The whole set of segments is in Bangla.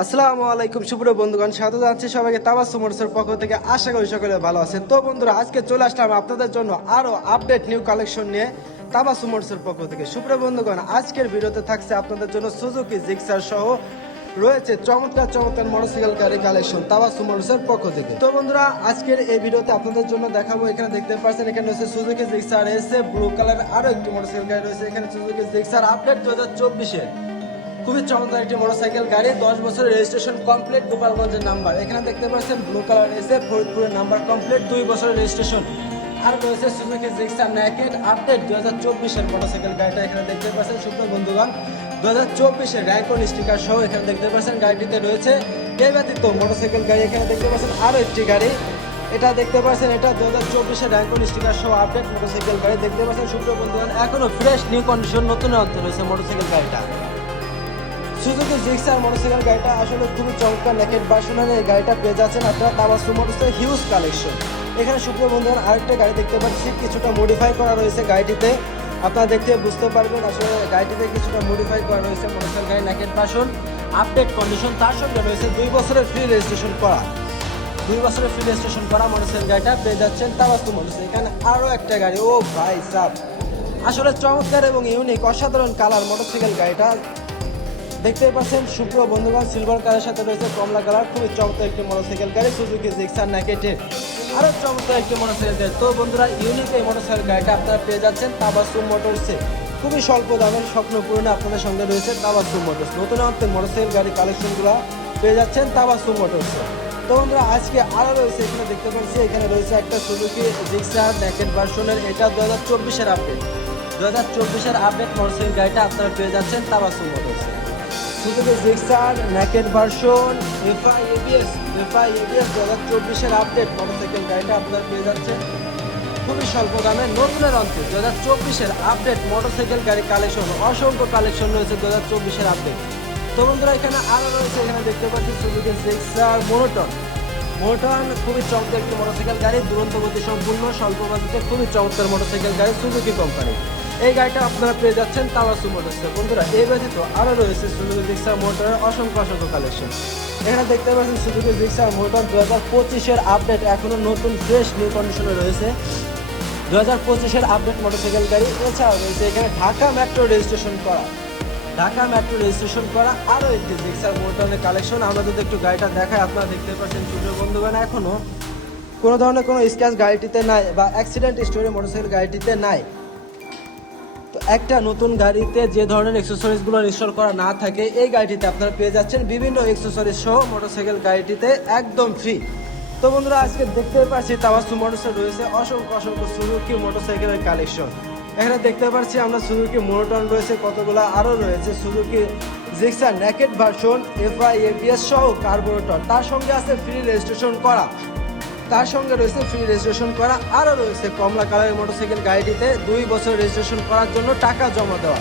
আসসালামু আলাইকুম সুপ্রিয় বন্ধুগণ, স্বাগত জানাচ্ছি সবাইকে তাবাসসুম মোটরসের পক্ষ থেকে। আশা করি সকলে ভালো আছেন। তো বন্ধুরা, আজকে চলে আসলাম আপনাদের জন্য আরো আপডেট নিউ কালেকশন নিয়ে তাবাসসুম মোটরসের পক্ষ থেকে। সুপ্রিয় বন্ধুগণ, আজকের ভিডিওতে থাকছে আপনাদের জন্য সুজুকি জিক্সার সহ রয়েছে চমৎকার চমৎকার মোটরসাইকেল গাড়ি কালেকশন তাবাসসুম মোটরসের পক্ষ থেকে। তো বন্ধুরা, আজকের এই ভিডিওতে আপনাদের জন্য দেখাবো, এখানে দেখতে পাচ্ছেন এখানে রয়েছে সুজুকি জিক্সার এসে ব্লু কালারের আরো একটি মোটরসাইকেল গাড়ি রয়েছে। এখানে সুজুকি জিক্সার আপডেট 2024-এর খুবই চমৎকার একটি মোটরসাইকেল গাড়ি, 10 বছরের রেজিস্ট্রেশন কমপ্লিট, গোপালগঞ্জের নাম্বার। এখানে দেখতে পাচ্ছেন ব্লু কালার এসে ফরিদপুরের নাম্বার কমপ্লিট, 2 বছরের রেজিস্ট্রেশন। আর রয়েছে সুজুকি জিক্সার নেকেড আপডেট 2024-এর মোটরসাইকেল গাড়িটা। এখানে দেখতে পাচ্ছেন সুপ্রিয় বন্ধুগণ, 2024-এর র্যাঙ্কন স্টিকার সহ এখানে দেখতে পাচ্ছেন গাড়িটিতে রয়েছে। এই ব্যতীত মোটরসাইকেল গাড়ি এখানে দেখতে পাচ্ছেন আরো একটি গাড়ি, এটা দেখতে পাচ্ছেন, এটা 2024-এর র্যাঙ্কন স্টিকার সহ আপডেট মোটরসাইকেল গাড়ি দেখতে পাচ্ছেন। সুপ্রিয় বন্ধুগণ, এখনো ফ্রেশ নিউ কন্ডিশন, নতুন অর্থ রয়েছে মোটরসাইকেল গাড়িটা। সুজুকি জিক্সার মোটরসাইকেল গাড়িটা আসলে খুবই চমৎকার নেকেড ভার্সনের এই গাড়িটা পেয়ে যাচ্ছেন আপনারা তাবাসসুম মোটরসের হিউজ কালেকশন। এখানে সুপ্রিয় বন্ধুগণ, আরেকটা গাড়ি দেখতে পাচ্ছি, কিছুটা মডিফাই করা রয়েছে গাড়িটিতে। আপনারা দেখতে বুঝতে পারবেন আসলে গাড়িটিতে কিছুটা মডিফাই করা রয়েছে মোটরসাইকেল গাড়ি নেকেড ভার্সন, আপডেট কন্ডিশন। তার সঙ্গে রয়েছে 2 বছরের ফ্রি রেজিস্ট্রেশন করা, 2 বছরের ফ্রি রেজিস্ট্রেশন করা মোটরসাইকেল গাড়িটা পেয়ে যাচ্ছেন তাবাসসুম মোটরসে। এখানে আরও একটা গাড়ি, ও ভাই সাব, আসলে চমৎকার এবং ইউনিক অসাধারণ কালার মোটরসাইকেল গাড়িটা দেখতে পাচ্ছেন। সুপ্রিয় বন্ধুগণ, সিলভার কালারের সাথে রয়েছে কমলা কালার, খুবই চমৎকার একটি মোটরসাইকেল গাড়ি সুজুকি জিক্সার নেকেডের আরো চমৎকার একটি মোটরসাইকেল গাড়ি। তো বন্ধুরা, ইউনিক এই মোটরসাইকেল গাড়িটা আপনারা পেয়ে যাচ্ছেন তাবাসসুম মোটরসে। খুবই স্বল্প দামের স্বপ্ন পূরণে আপনাদের সঙ্গে রয়েছে তাবাসসুম মোটরস। নতুন অর্থের মোটরসাইকেল গাড়ি কালেকশনগুলো পেয়ে যাচ্ছেন তাবাসসুম মোটরসে। তো বন্ধুরা, আজকে আরো রয়েছে, এখানে দেখতে পাচ্ছি এখানে রয়েছে একটা সুজুকি জিক্সার নেকেড ভার্সনের, এটা 2024-এর আপডেট, 2024-এর আপডেট মোটরসাইকেল গাড়িটা আপনারা পেয়ে যাচ্ছেন তাবাসসুম মোটরসে। Suzuki Gixxer naked version FI ABS 2024-এর আপডেট মোটরসাইকেল গাড়িটা আপনারা পেয়ে যাচ্ছেন খুবই স্বল্প দামে নতুনের অন্তে। 2024-এর আপডেট মোটরসাইকেল গাড়ি কালেকশন, অসংখ্য কালেকশন রয়েছে 2024-এর আপডেট। তো বন্ধুরা, এখানে আরও রয়েছে, এখানে দেখতে পাচ্ছি সুজুকি জিক্সার মোনোটন খুবই চমৎকার একটি মোটরসাইকেল গাড়ি, দুরন্ত গতি সম্পূর্ণ, স্বল্প বাজেটে খুবই চমৎকার মোটরসাইকেল গাড়ি সুজুকি কোম্পানি। এই গাড়িটা আপনারা পেয়ে যাচ্ছেন তাবাসসুম মোটরসে। বন্ধুরা, এই ব্যতীত আরও রয়েছে সুজুকি জিক্সার মোটরের অসংখ্য কালেকশন। এখানে দেখতে পাচ্ছেন সুজুকি জিক্সার মোটর 2025-এর আপডেট, এখনো নতুন ফ্রেশ নিউ কন্ডিশনে রয়েছে 2025-এর আপডেট মোটরসাইকেল গাড়ি। এছাড়াও রয়েছে এখানে ঢাকা মেট্রো রেজিস্ট্রেশন করা আরও একটি জিক্সার মোটরের কালেকশন। আমরা যদি একটু গাড়িটা দেখাই, আপনারা দেখতে পাচ্ছেন সুপ্রিয় বন্ধুগণ, এখনো কোনো ধরনের কোনো স্ক্র্যাচ গাড়িটিতে নাই বা অ্যাক্সিডেন্ট স্টোরি মোটরসাইকেল গাড়িটিতে নাই। তো একটা নতুন গাড়িতে যে ধরনের অ্যাক্সেসরিজগুলো ইনস্টল করা না থাকে, এই গাড়িটিতে আপনারা পেয়ে যাচ্ছেন বিভিন্ন অ্যাক্সেসরিজ সহ মোটরসাইকেল গাড়িটিতে একদম ফ্রি। তো বন্ধুরা, আজকে দেখতে পাচ্ছি তাবাসসুম মোটরসে রয়েছে অসংখ্য সুজুকি মোটরসাইকেলের কালেকশন। এখানে দেখতে পাচ্ছি আমরা সুজুকি মোনোটন রয়েছে কতগুলো, আরও রয়েছে Suzuki Gixxer naked version FI ABS সহ কার্বোরেটর, তার সঙ্গে আছে ফ্রি রেজিস্ট্রেশন করা, আরও রয়েছে কমলা কালারের মোটরসাইকেল গাড়িটিতে 2 বছর রেজিস্ট্রেশন করার জন্য টাকা জমা দেওয়া।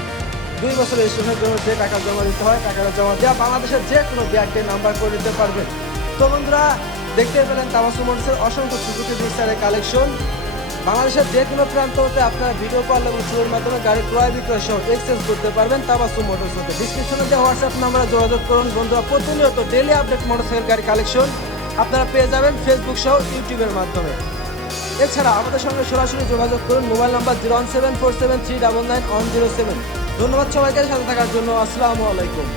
2 বছর রেজিস্ট্রেশনের জন্য যে টাকা জমা দিতে হয়, টাকাটা জমা দেওয়া, বাংলাদেশের যে কোনো ব্যাংকের নাম্বার করে দিতে পারবেন। তো বন্ধুরা, দেখতে পেলেন তাবাসসুম মোটরসের অসংখ্য সুজুকি জিক্সারের কালেকশন। বাংলাদেশের যে কোনো প্রান্ত হতে আপনারা ভিডিও কল এবং ছবির মাধ্যমে গাড়ি ক্রয় বিক্রয় সহ এক্সচেঞ্জ করতে পারবেন তাবাসসুম মোটরস হতে। ডিসক্রিপশনে দেওয়া হোয়াটসঅ্যাপ নাম্বারে যোগাযোগ করুন। বন্ধুরা, প্রতিনিয়ত ডেইলি আপডেট মোটরসাইকেল গাড়ি কালেকশন আপনারা পেয়ে যাবেন ফেসবুক সহ ইউটিউবের মাধ্যমে। এছাড়া আমাদের সঙ্গে সরাসরি যোগাযোগ করুন, মোবাইল নাম্বার 01747399107। ধন্যবাদ সবাইকে সাথে থাকার জন্য। আসসালামু আলাইকুম।